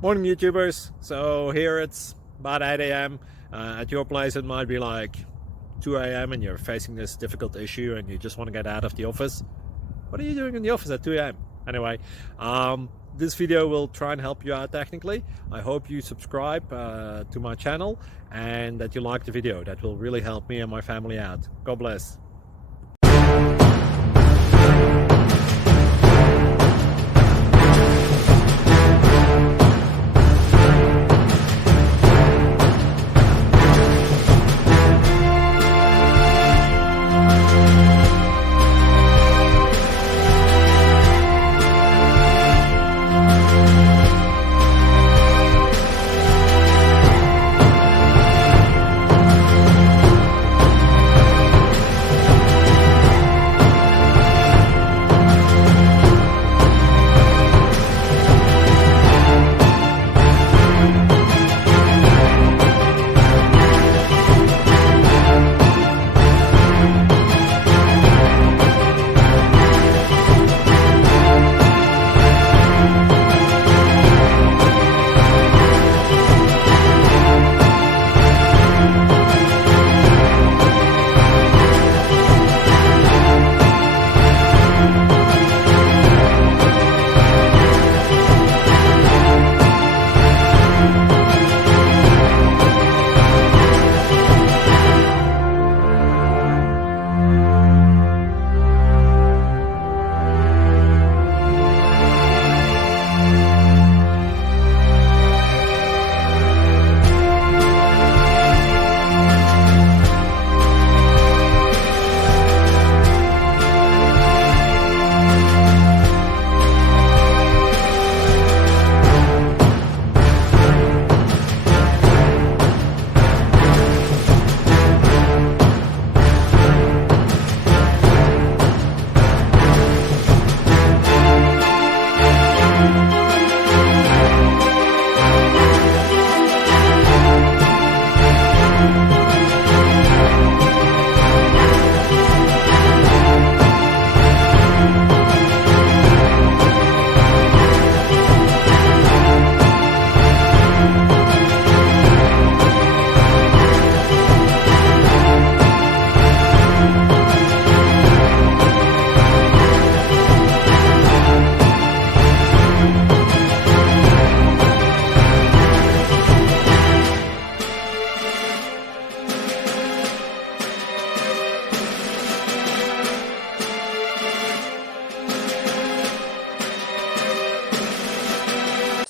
Morning YouTubers. So here it's about 8 a.m. At your place it might be like 2 a.m. and you're facing this difficult issue and you just want to get out of the office. What are you doing in the office at 2 a.m.? Anyway, this video will try and help you out technically. I hope you subscribe to my channel and that you like the video. That will really help me and my family out. God bless.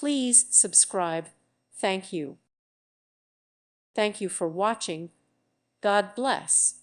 Please subscribe. Thank you. Thank you for watching. God bless.